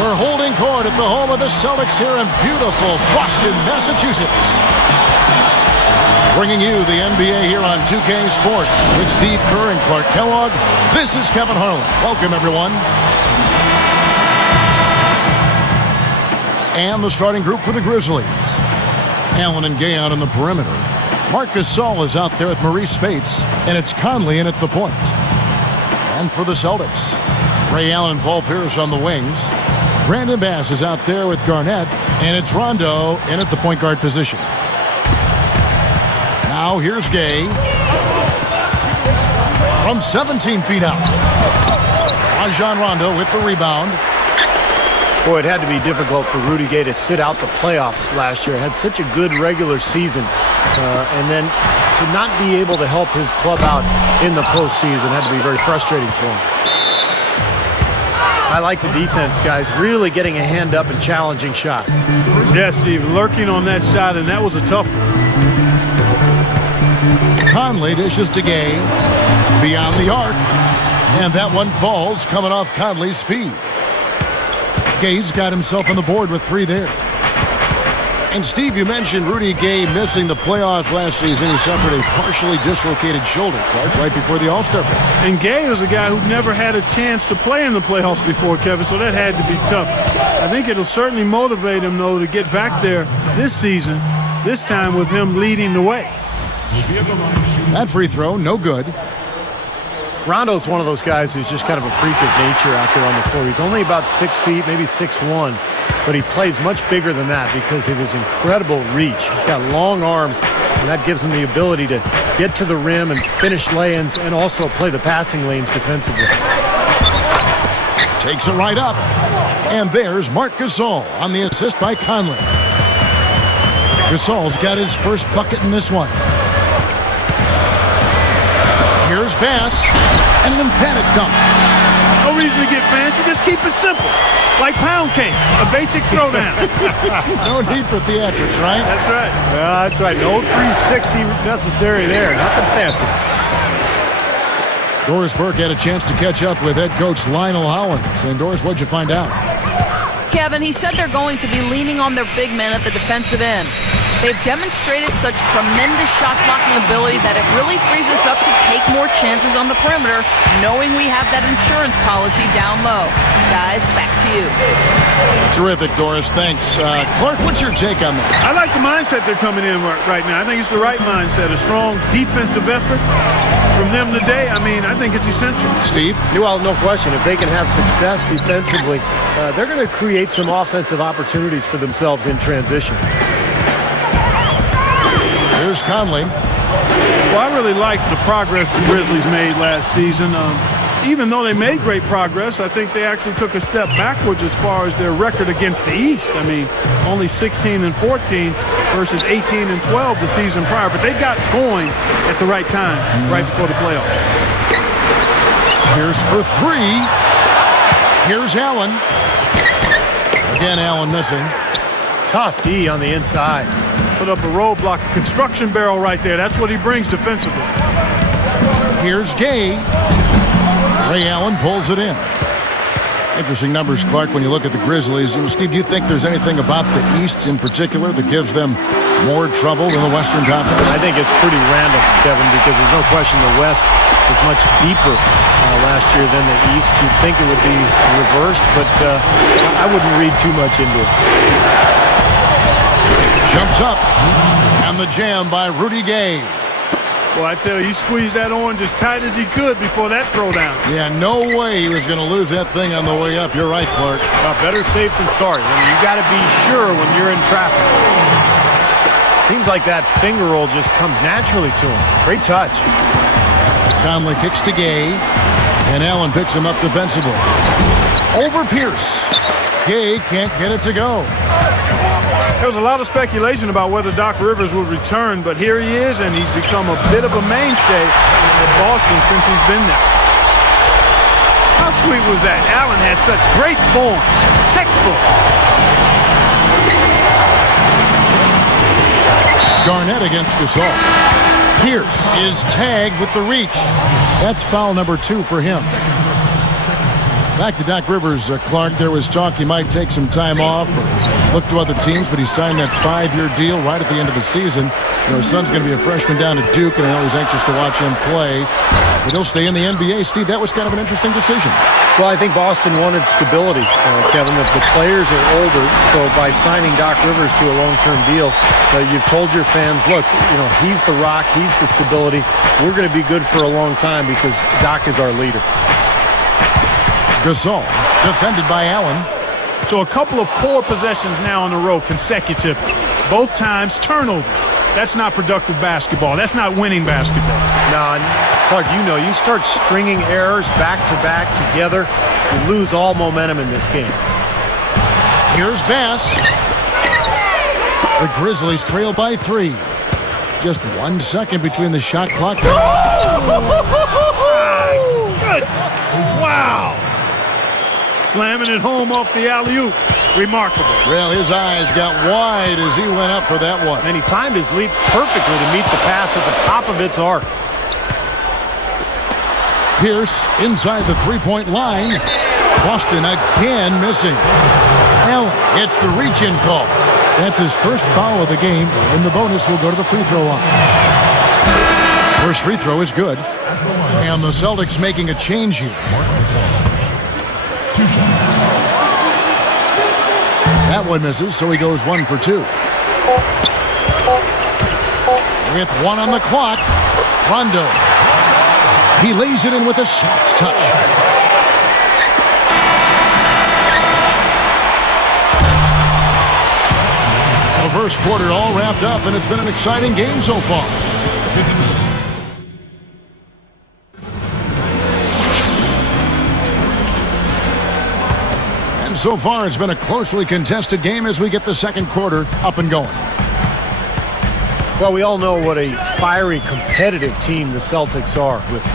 We're holding court at the home of the Celtics here in beautiful Boston, Massachusetts. Bringing you the NBA here on 2K Sports with Steve Kerr and Clark Kellogg. This is Kevin Harlan. Welcome, everyone. And the starting group for the Grizzlies. Allen and Gay out on the perimeter. Marc Gasol is out there with Maurice Spates, and it's Conley in at the point. And for the Celtics, Ray Allen and Paul Pierce on the wings. Brandon Bass is out there with Garnett, and it's Rondo in at the point guard position. Now here's Gay. From 17 feet out. Rajon Rondo with the rebound. Boy, it had to be difficult for Rudy Gay to sit out the playoffs last year. Had such a good regular season. And then to not be able to help his club out in the postseason had to be very frustrating for him. I like the defense, guys. Really getting a hand up and challenging shots. Yeah, Steve, lurking on that shot, and that was a tough one. Conley dishes to Gay. Beyond the arc. And that one falls coming off Conley's feet. Gay's got himself on the board with 3 there. And Steve, you mentioned Rudy Gay missing the playoffs last season. He suffered a partially dislocated shoulder, Clark, right before the All-Star break. And Gay was a guy who never had a chance to play in the playoffs before, Kevin, so that had to be tough. I think it'll certainly motivate him, though, to get back there this season, this time with him leading the way. That free throw, no good. Rondo's one of those guys who's just kind of a freak of nature out there on the floor. He's only about 6 feet, maybe 6'1", but he plays much bigger than that because of his incredible reach. He's got long arms, and that gives him the ability to get to the rim and finish lay-ins and also play the passing lanes defensively. Takes it right up. And there's Marc Gasol on the assist by Conley. Gasol's got his first bucket in this one. Here's Bass, and an emphatic dunk. No reason to get fancy, just keep it simple. Like pound cake, a basic throwdown. No need for theatrics, right? That's right. That's right. No 360 necessary there. Nothing fancy. Doris Burke had a chance to catch up with head coach Lionel Hollins. And Doris, what'd you find out? Kevin, he said they're going to be leaning on their big men at the defensive end. They've demonstrated such tremendous shot blocking ability that it really frees us up to take more chances on the perimeter, knowing we have that insurance policy down low. Guys, back to you. Terrific, Doris. Thanks. Clark, what's your take on that? I like the mindset they're coming in right now. I think it's the right mindset. A strong defensive effort from them today. I mean, I think it's essential. Steve? Well, no question. If they can have success defensively, they're going to create some offensive opportunities for themselves in transition. Here's Conley. Well, I really liked the progress the Grizzlies made last season. Even though they made great progress, I think they actually took a step backwards as far as their record against the East. I mean, only 16-14 versus 18-12 the season prior. But they got going at the right time, right before the playoffs. Here's for 3. Here's Allen. Again, Allen missing. Tough D on the inside. Put up a roadblock, a construction barrel right there. That's what he brings defensively. Here's Gay. Ray Allen pulls it in. Interesting numbers, Clark, when you look at the Grizzlies. Steve, do you think there's anything about the East in particular that gives them more trouble than the Western Conference? I think it's pretty random, Kevin, because there's no question the West was much deeper last year than the East. You'd think it would be reversed, but I wouldn't read too much into it. Jumps up, and the jam by Rudy Gay. Well, I tell you, he squeezed that orange as tight as he could before that throwdown. Yeah, no way he was going to lose that thing on the way up. You're right, Clark. Better safe than sorry. I mean, you got to be sure when you're in traffic. Seems like that finger roll just comes naturally to him. Great touch. Conley kicks to Gay, and Allen picks him up defensively. Over Pierce. Gay can't get it to go. There was a lot of speculation about whether Doc Rivers would return, but here he is, and he's become a bit of a mainstay at Boston since he's been there. How sweet was that? Allen has such great form. Textbook. Garnett against Gasol. Pierce is tagged with the reach. That's foul number 2 for him. Back to Doc Rivers, Clark. There was talk he might take some time off or look to other teams, but he signed that 5-year deal right at the end of the season. You know, his son's going to be a freshman down at Duke, and I know he's anxious to watch him play. But he'll stay in the NBA. Steve, that was kind of an interesting decision. Well, I think Boston wanted stability, Kevin. That the players are older, so by signing Doc Rivers to a long-term deal, you've told your fans, look, you know, he's the rock, he's the stability. We're going to be good for a long time because Doc is our leader. Gasol, defended by Allen. So a couple of poor possessions now in a row consecutively. Both times turnover. That's not productive basketball. That's not winning basketball. No, Clark, you know, you start stringing errors back-to-back together, you lose all momentum in this game. Here's Bass. The Grizzlies trail by 3. Just 1 second between the shot clock. Good. Wow. Slamming it home off the alley-oop. Remarkable. Well, his eyes got wide as he went up for that one. And he timed his leap perfectly to meet the pass at the top of its arc. Pierce inside the three-point line. Boston again missing. Allen gets the reach-in call. That's his first foul of the game, and the bonus will go to the free throw line. First free throw is good. And the Celtics making a change here. That one misses, so he goes 1 for 2. With 1 on the clock, Rondo. He lays it in with a soft touch. The first quarter all wrapped up, and it's been an exciting game so far. And so far, it's been a closely contested game as we get the second quarter up and going. Well, we all know what a fiery, competitive team the Celtics are, with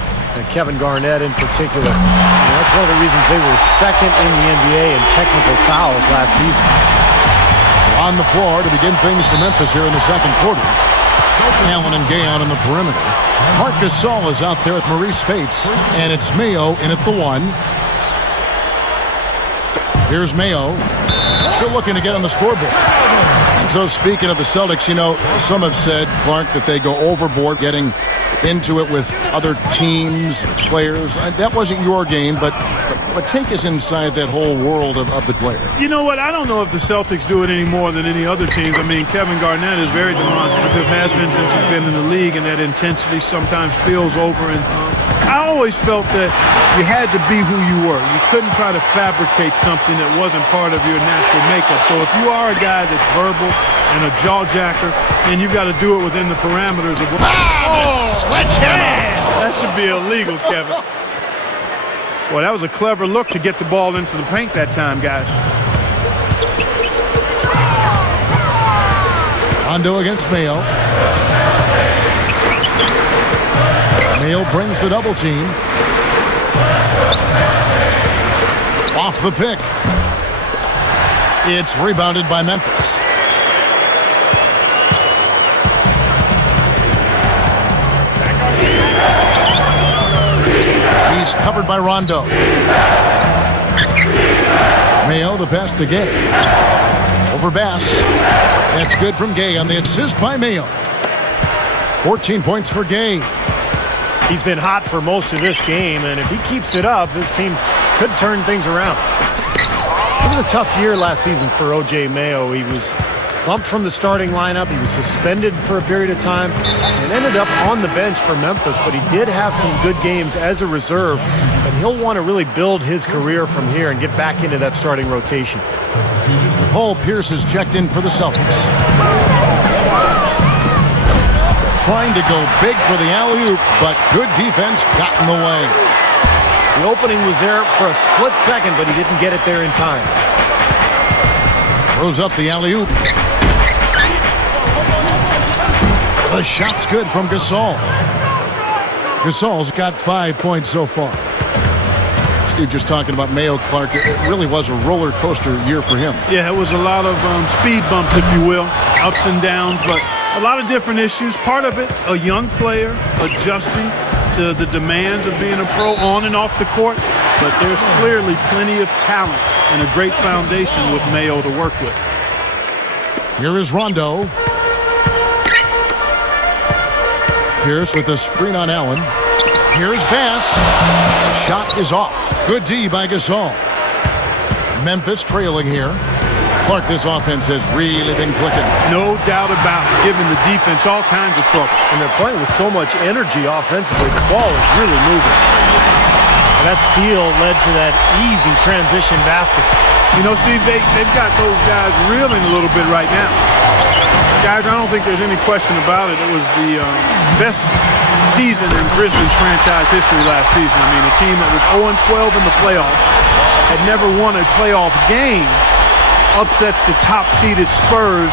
Kevin Garnett in particular. And that's one of the reasons they were second in the NBA in technical fouls last season. So on the floor to begin things for Memphis here in the second quarter. Allen and Gay out on the perimeter. Marc Gasol is out there with Maurice Spates, and it's Mayo in at the 1. Here's Mayo, still looking to get on the scoreboard. And so speaking of the Celtics, you know, some have said, Clark, that they go overboard getting into it with other teams, players. That wasn't your game, but take us inside that whole world of the player. You know what? I don't know if the Celtics do it any more than any other teams. I mean, Kevin Garnett is very demonstrative, has been since he's been in the league, and that intensity sometimes spills over. And I always felt that you had to be who you were. You couldn't try to fabricate something that wasn't part of your natural makeup. So if you are a guy that's verbal and a jaw-jacker, then you've got to do it within the parameters of what... Sledgehammer! That should be illegal, Kevin. Well, that was a clever look to get the ball into the paint that time, guys. Rondo against Mayo. Mayo brings the double team. Off the pick. It's rebounded by Memphis. He's covered by Rondo. Mayo, the pass to Gay. Over Bass. That's good from Gay on the assist by Mayo. 14 points for Gay. He's been hot for most of this game, and if he keeps it up, this team could turn things around. It was a tough year last season for O.J. Mayo. He was bumped from the starting lineup. He was suspended for a period of time and ended up on the bench for Memphis, but he did have some good games as a reserve, and he'll want to really build his career from here and get back into that starting rotation. Paul Pierce is checked in for the Celtics. Trying to go big for the alley-oop, but good defense got in the way. The opening was there for a split second, but he didn't get it there in time. Throws up the alley-oop. The shot's good from Gasol. Gasol's got 5 points so far. Steve just talking about Mayo, Clark. It really was a roller coaster year for him. Yeah, it was a lot of speed bumps, if you will, ups and downs, but a lot of different issues. Part of it, a young player adjusting to the demands of being a pro on and off the court. but there's clearly plenty of talent and a great foundation with Mayo to work with. Here is Rondo. Pierce with a screen on Allen. Here's Bass. Shot is off. Good D by Gasol. Memphis trailing here. Clark, this offense has really been clicking. No doubt about it, giving the defense all kinds of trouble. And they're playing with so much energy offensively. The ball is really moving. And that steal led to that easy transition basket. You know, Steve, they've got those guys reeling a little bit right now. Guys, I don't think there's any question about it. It was the best season in Grizzlies franchise history last season. I mean, a team that was 0-12 in the playoffs, had never won a playoff game, upsets the top-seeded Spurs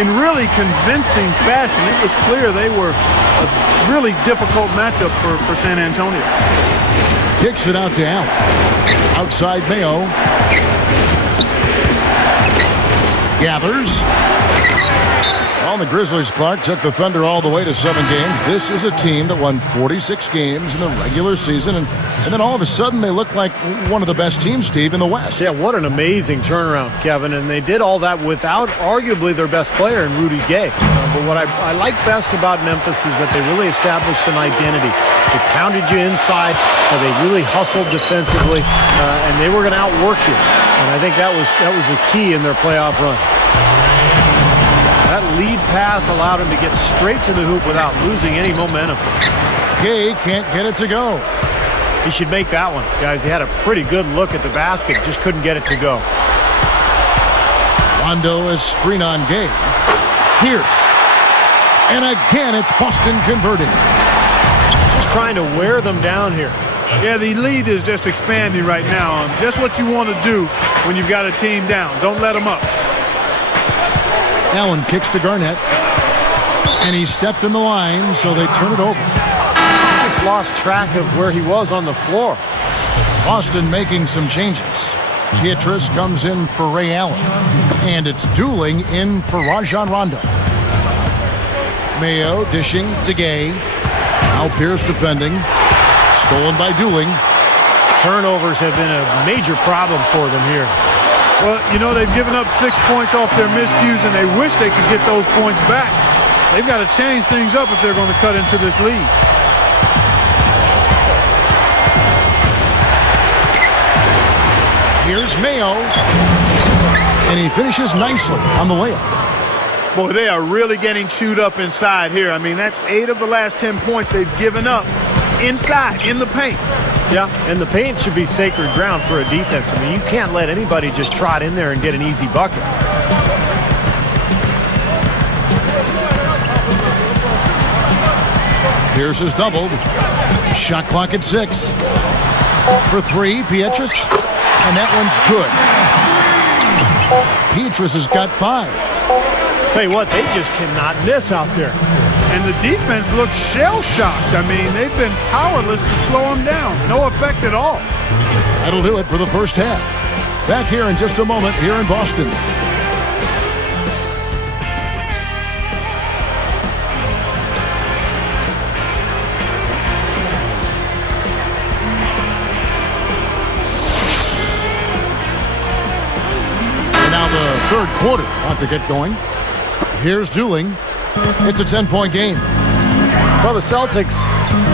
in really convincing fashion. It was clear they were a really difficult matchup for San Antonio. Kicks it out to Allen. Outside Mayo. Gathers. Well, the Grizzlies, Clark, took the Thunder all the way to 7 games. This is a team that won 46 games in the regular season, and then all of a sudden they look like one of the best teams, Steve, in the West. Yeah, what an amazing turnaround, Kevin, and they did all that without arguably their best player in Rudy Gay. But what I like best about Memphis is that they really established an identity. They pounded you inside, they really hustled defensively, and they were going to outwork you. And I think that was the key in their playoff run. That lead pass allowed him to get straight to the hoop without losing any momentum. Gay can't get it to go. He should make that one, guys. He had a pretty good look at the basket, just couldn't get it to go. Rondo is screen on Gay. Pierce. And again, it's Boston converting. Just trying to wear them down here. Yeah, the lead is just expanding right now. Just what you want to do when you've got a team down. Don't let them up. Allen kicks to Garnett. And he stepped in the line, so they turn it over. He just lost track of where he was on the floor. Boston making some changes. Pietrus comes in for Ray Allen. And it's Dooling in for Rajon Rondo. Mayo dishing to Gay. Now Pierce defending. Stolen by Dooling. Turnovers have been a major problem for them here. Well, you know, they've given up 6 points off their miscues, and they wish they could get those points back. They've got to change things up if they're going to cut into this lead. Here's Mayo. And he finishes nicely on the layup. Boy, they are really getting chewed up inside here. I mean, that's 8 of the last 10 points they've given up inside, in the paint. Yeah, and the paint should be sacred ground for a defense. I mean, you can't let anybody just trot in there and get an easy bucket. Pierce is doubled. Shot clock at 6. For 3, Pietrus. And that one's good. Pietrus has got 5. Tell you what, they just cannot miss out there. And the defense looks shell-shocked. I mean, they've been powerless to slow them down. No effect at all. That'll do it for the first half. Back here in just a moment here in Boston. And now the third quarter about to get going. Here's Dooling. It's a 10-point game. Well, the Celtics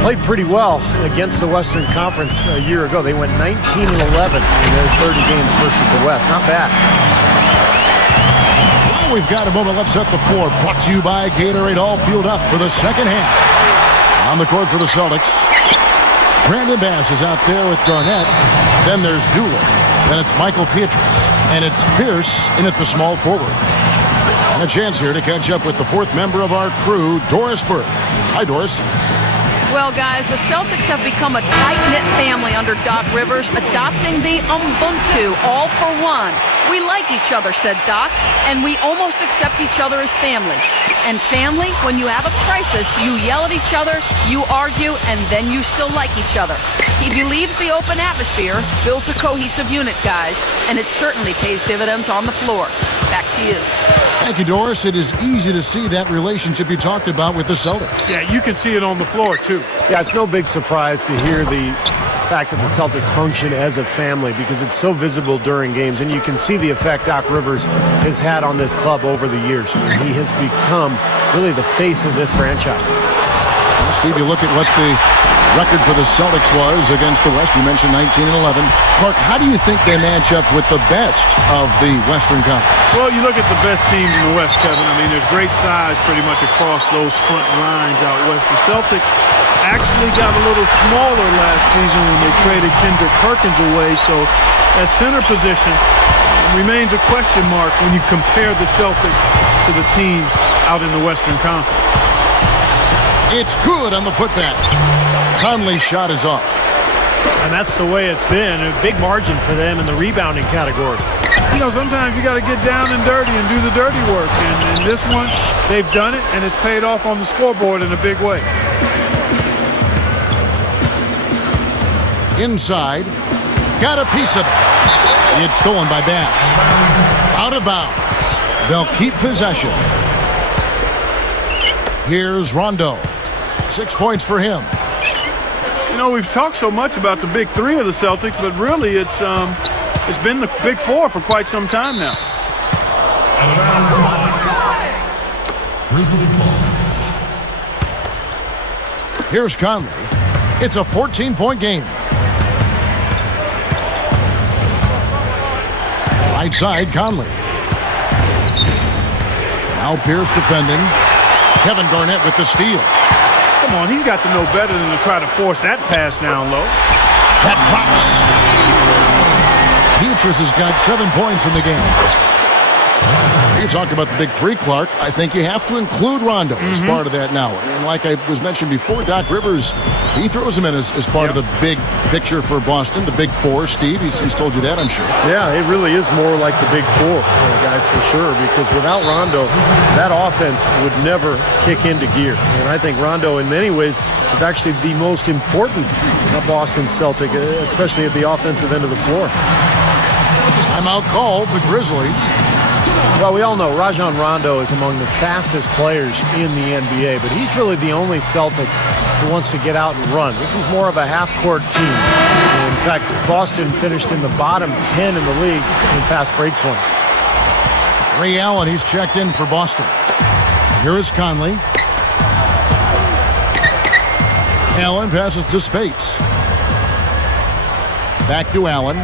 played pretty well against the Western Conference a year ago. They went 19-11 in their 30 games versus the West. Not bad. Well, we've got a moment. Let's set the floor. Brought to you by Gatorade. All fueled up for the second half. On the court for the Celtics, Brandon Bass is out there with Garnett. Then there's Dooling. Then it's Michael Pietrus. And it's Pierce in at the small forward. And a chance here to catch up with the fourth member of our crew, Doris Burke. Hi, Doris. Well, guys, the Celtics have become a tight-knit family under Doc Rivers, adopting the Ubuntu, all for one. We like each other, said Doc, and we almost accept each other as family. And family, when you have a crisis, you yell at each other, you argue, and then you still like each other. He believes the open atmosphere builds a cohesive unit, guys, and it certainly pays dividends on the floor. Back to you. Thank you, Doris. It is easy to see that relationship you talked about with the Celtics. Yeah, you can see it on the floor, too. Yeah, it's no big surprise to hear the fact that the Celtics function as a family because it's so visible during games, and you can see the effect Doc Rivers has had on this club over the years. He has become really the face of this franchise. Well, Steve, you look at what the record for the Celtics was against the West. You mentioned 19-11. Clark, how do you think they match up with the best of the Western Conference? Well, you look at the best teams in the West, Kevin. I mean, there's great size pretty much across those front lines out west. The Celtics actually got a little smaller last season when they traded Kendrick Perkins away, so that center position remains a question mark when you compare the Celtics to the teams out in the Western Conference. It's good on the putback. Conley's shot is off. And that's the way it's been. A big margin for them in the rebounding category. You know, sometimes you got to get down and dirty and do the dirty work. And in this one, they've done it, and it's paid off on the scoreboard in a big way. Inside. Got a piece of it. It's stolen by Bass. Out of bounds. They'll keep possession. Here's Rondo. 6 points for him. You know, we've talked so much about the big three of the Celtics, but really it's been the big four for quite some time now. Here's Conley. It's a 14-point game. Right side, Conley. Now Pierce defending. Kevin Garnett with the steal. Come on, he's got to know better than to try to force that pass down low. That drops. Petrus has got 7 points in the game. You talked about the big three, Clark. I think you have to include Rondo as part of that now. And like I was mentioned before, Doc Rivers, he throws him in as part of the big picture for Boston, the big four. Steve, he's told you that, I'm sure. Yeah, it really is more like the big four, guys, for sure, because without Rondo, that offense would never kick into gear. And I think Rondo, in many ways, is actually the most important Boston Celtic, especially at the offensive end of the floor. Timeout called, the Grizzlies. Well, we all know Rajon Rondo is among the fastest players in the NBA, but he's really the only Celtic who wants to get out and run. This is more of a half-court team. In fact, Boston finished in the bottom 10 in the league in fast break points. Ray Allen, he's checked in for Boston. Here is Conley. Allen passes to Spates. Back to Allen.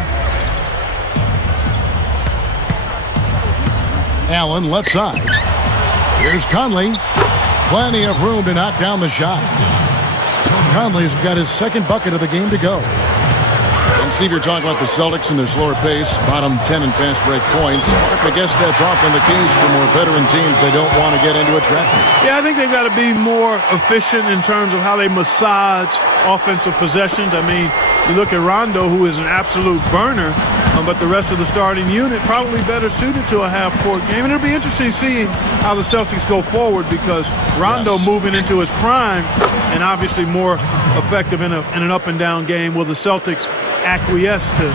Allen left side. Here's Conley. Plenty of room to knock down the shot. Conley's got his second bucket of the game to go. And Steve, you're talking about the Celtics and their slower pace, bottom 10 in fast break points. I guess that's often the case for more veteran teams. They don't want to get into a trap. Yeah, I think they've got to be more efficient in terms of how they massage offensive possessions. I mean, you look at Rondo, who is an absolute burner, but the rest of the starting unit probably better suited to a half-court game. And it'll be interesting to see how the Celtics go forward because Rondo moving into his prime and obviously more effective in an up-and-down game. Will the Celtics acquiesce to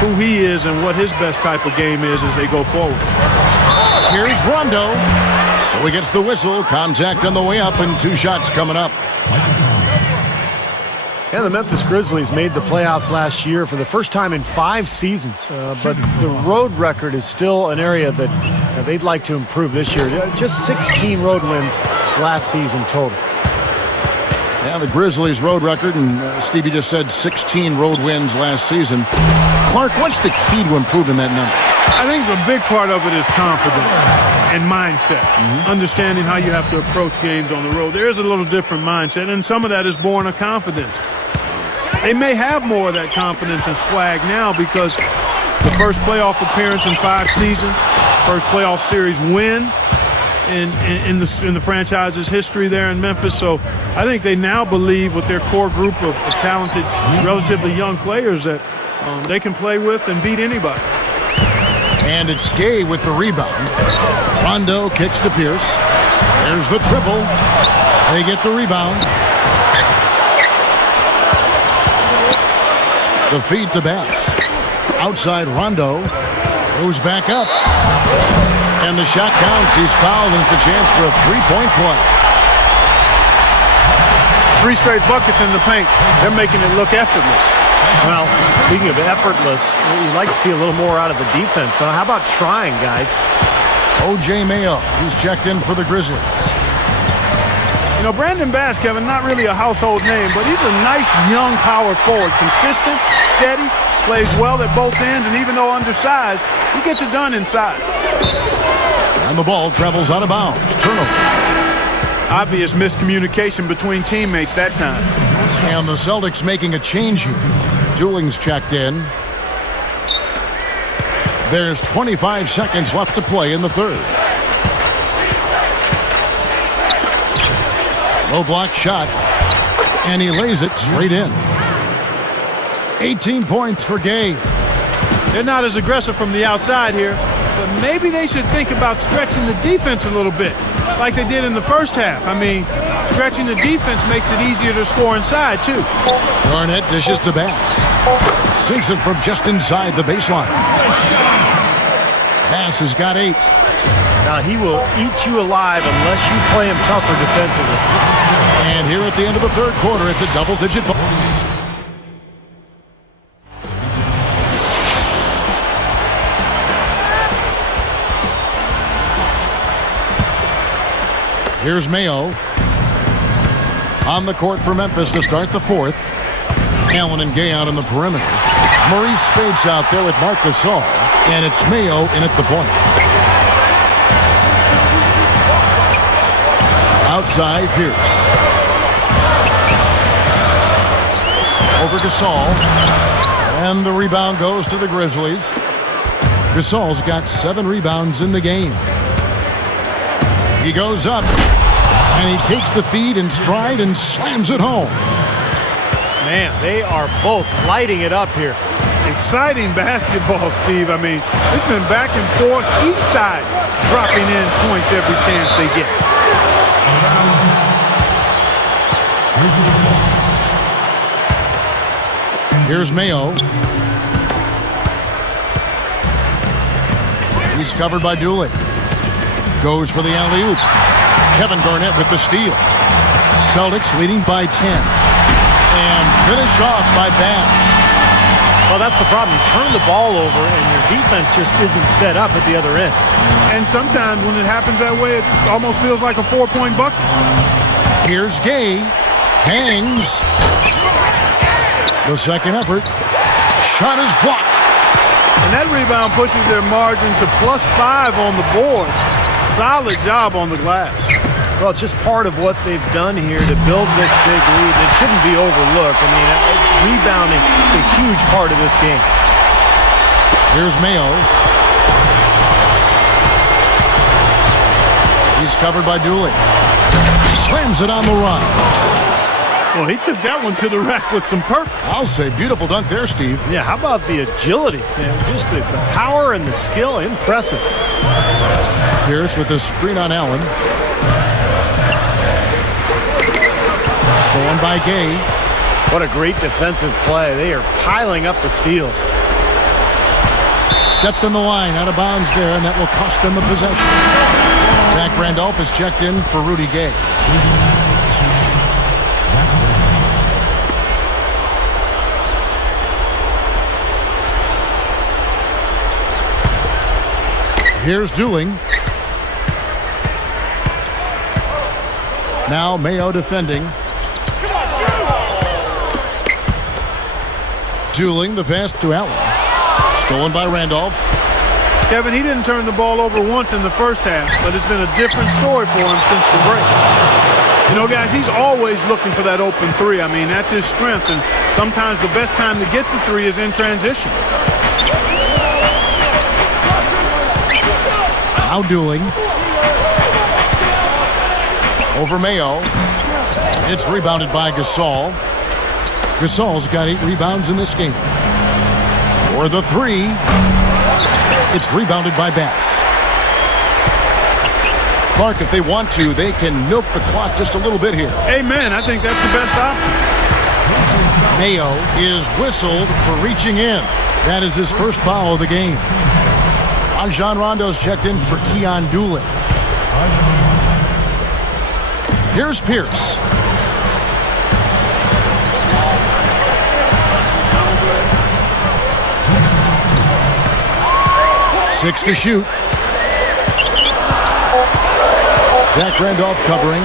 who he is and what his best type of game is as they go forward? Here's Rondo. So he gets the whistle. Contact on the way up and 2 shots coming up. Yeah, the Memphis Grizzlies made the playoffs last year for the first time in 5 seasons, but the road record is still an area that they'd like to improve this year. Just 16 road wins last season total. Yeah, the Grizzlies' road record, and Stevie just said 16 road wins last season. Clark, what's the key to improving that number? I think the big part of it is confidence and mindset. Understanding how you have to approach games on the road. There is a little different mindset, and some of that is born of confidence. They may have more of that confidence and swag now because the first playoff appearance in 5 seasons, first playoff series win in the franchise's history there in Memphis. So I think they now believe with their core group of talented, relatively young players that they can play with and beat anybody. And it's Gay with the rebound. Rondo kicks to Pierce. There's the triple. They get the rebound. The feed to Bass. Outside Rondo. Goes back up. And the shot counts. He's fouled, and it's a chance for a 3-point play. 3 straight buckets in the paint. They're making it look effortless. Well, speaking of effortless, you'd like to see a little more out of the defense. So how about trying, guys? O.J. Mayo, he's checked in for the Grizzlies. You know, Brandon Bass, Kevin, not really a household name, but he's a nice young power forward. Consistent, steady, plays well at both ends, and even though undersized, he gets it done inside. And the ball travels out of bounds. Turnover. Obvious miscommunication between teammates that time. And the Celtics making a change here. Dooling's checked in. There's 25 seconds left to play in the third. Low block shot. And he lays it straight in. 18 points for Gay. They're not as aggressive from the outside here, but maybe they should think about stretching the defense a little bit, like they did in the first half. I mean, stretching the defense makes it easier to score inside, too. Garnett dishes to Bass. Sinks it from just inside the baseline. Bass has got 8. Now, he will eat you alive unless you play him tougher defensively. And here at the end of the third quarter, it's a double-digit ball. Here's Mayo on the court for Memphis to start the fourth. Allen and Gay out on the perimeter. Maurice Spade's out there with Marc Gasol, and it's Mayo in at the point. Outside, Pierce. Over Gasol, and the rebound goes to the Grizzlies. Gasol's got 7 rebounds in the game. He goes up, and he takes the feed in stride and slams it home. Man, they are both lighting it up here. Exciting basketball, Steve. I mean, it's been back and forth, each side dropping in points every chance they get. Here's Mayo. He's covered by Dooley. Goes for the alley-oop. Kevin Garnett with the steal. Celtics leading by 10. And finished off by Bass. Well, that's the problem. You turn the ball over and your defense just isn't set up at the other end. And sometimes when it happens that way, it almost feels like a 4-point bucket. Here's Gay. Hangs. The second effort. Shot is blocked. And that rebound pushes their margin to +5 on the board. Solid job on the glass. Well, it's just part of what they've done here to build this big lead. It shouldn't be overlooked. I mean, rebounding is a huge part of this game. Here's Mayo. He's covered by Dooley. Slams it on the run. Well, he took that one to the rack with some purpose. I'll say beautiful dunk there, Steve. Yeah, how about the agility? Just the power and the skill. Impressive. Pierce with the screen on Allen. Stolen by Gay. What a great defensive play. They are piling up the steals. Stepped in the line, out of bounds there, and that will cost them the possession. Zach Randolph is checked in for Rudy Gay. Here's Dooling. Now Mayo defending. Dooling, the pass to Allen. Stolen by Randolph. Kevin, he didn't turn the ball over once in the first half, but it's been a different story for him since the break. You know, guys, he's always looking for that open three. I mean, that's his strength, and sometimes the best time to get the three is in transition. Now Dooling. Over Mayo. It's rebounded by Gasol. Gasol's got 8 rebounds in this game. For the three, it's rebounded by Bass. Clark, if they want to, they can milk the clock just a little bit here. Amen. I think that's the best option. Mayo is whistled for reaching in. That is his first foul of the game. Rajon Rondo's checked in for Keon Dooling. Here's Pierce. 6 to shoot. Zach Randolph covering.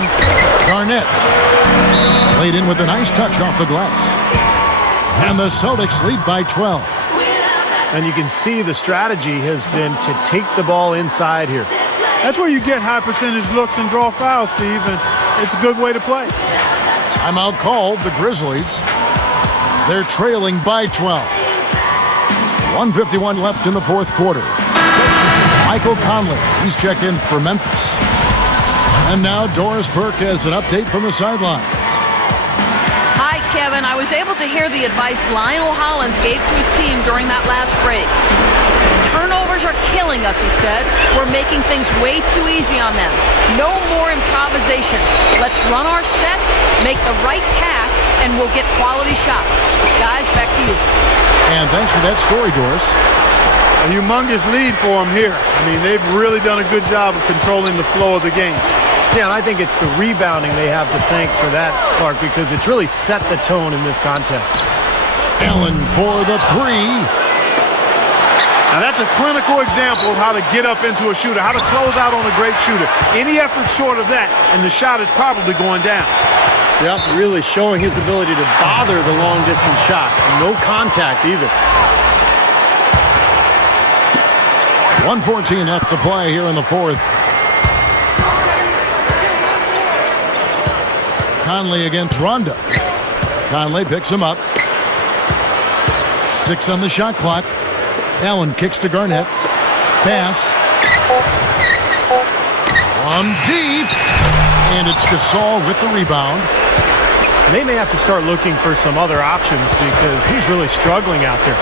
Garnett laid in with a nice touch off the glass. And the Celtics lead by 12. And you can see the strategy has been to take the ball inside here. That's where you get high percentage looks and draw fouls, Steve, and it's a good way to play. Timeout called, the Grizzlies. They're trailing by 12. 1:51 left in the fourth quarter. Michael Conley, he's checked in for Memphis. And now Doris Burke has an update from the sidelines. Hi, Kevin. I was able to hear the advice Lionel Hollins gave to his team during that last break. Turnovers are killing us, he said. We're making things way too easy on them. No more improvisation. Let's run our sets, make the right pass, and we'll get quality shots. Guys, back to you. And thanks for that story, Doris. A humongous lead for them here. I mean, they've really done a good job of controlling the flow of the game. Yeah, and I think it's the rebounding they have to thank for that, Clark, because it's really set the tone in this contest. Allen for the three. Now that's a clinical example of how to get up into a shooter, how to close out on a great shooter. Any effort short of that, and the shot is probably going down. Yep, really showing his ability to bother the long-distance shot. No contact either. 1:14 left to play here in the fourth. Conley against Rondo. Conley picks him up. 6 on the shot clock. Allen kicks to Garnett. Pass. One deep. And it's Gasol with the rebound. They may have to start looking for some other options because he's really struggling out there.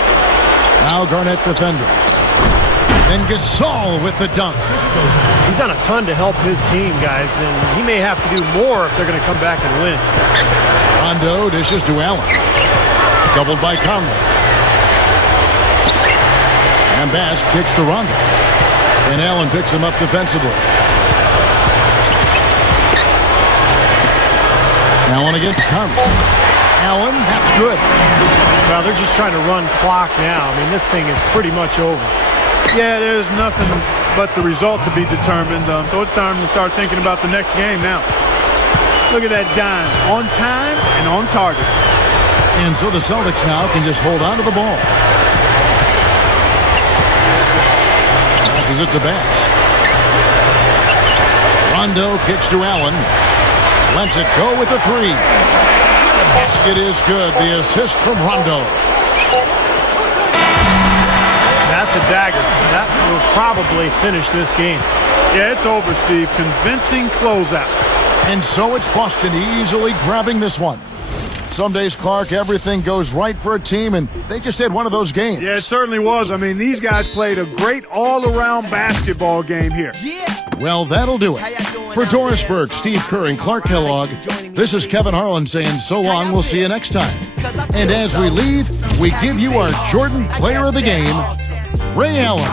Now Garnett defender. Then Gasol with the dunk. He's done a ton to help his team, guys, and he may have to do more if they're going to come back and win. Rondo dishes to Allen. Doubled by Conley. And Bass kicks to Rondo. And Allen picks him up defensively. Allen against Conley. Allen, that's good. Well, they're just trying to run clock now. I mean, this thing is pretty much over. Yeah, there's nothing but the result to be determined. So it's time to start thinking about the next game now. Look at that dime. On time and on target. And so the Celtics now can just hold on to the ball. Passes it to Bass. Rondo kicks to Allen. Lets it go with the three. The basket is good. The assist from Rondo. That's a dagger. That will probably finish this game. Yeah, it's over, Steve. Convincing closeout. And so it's Boston easily grabbing this one. Some days, Clark, everything goes right for a team, and they just had one of those games. Yeah, it certainly was. I mean, these guys played a great all-around basketball game here. Well, that'll do it. For Doris Burke, Steve Kerr, and Clark Kellogg, this is Kevin Harlan saying so long. We'll see you next time. And as we leave, we give you our Jordan Player of the Game, Ray Allen.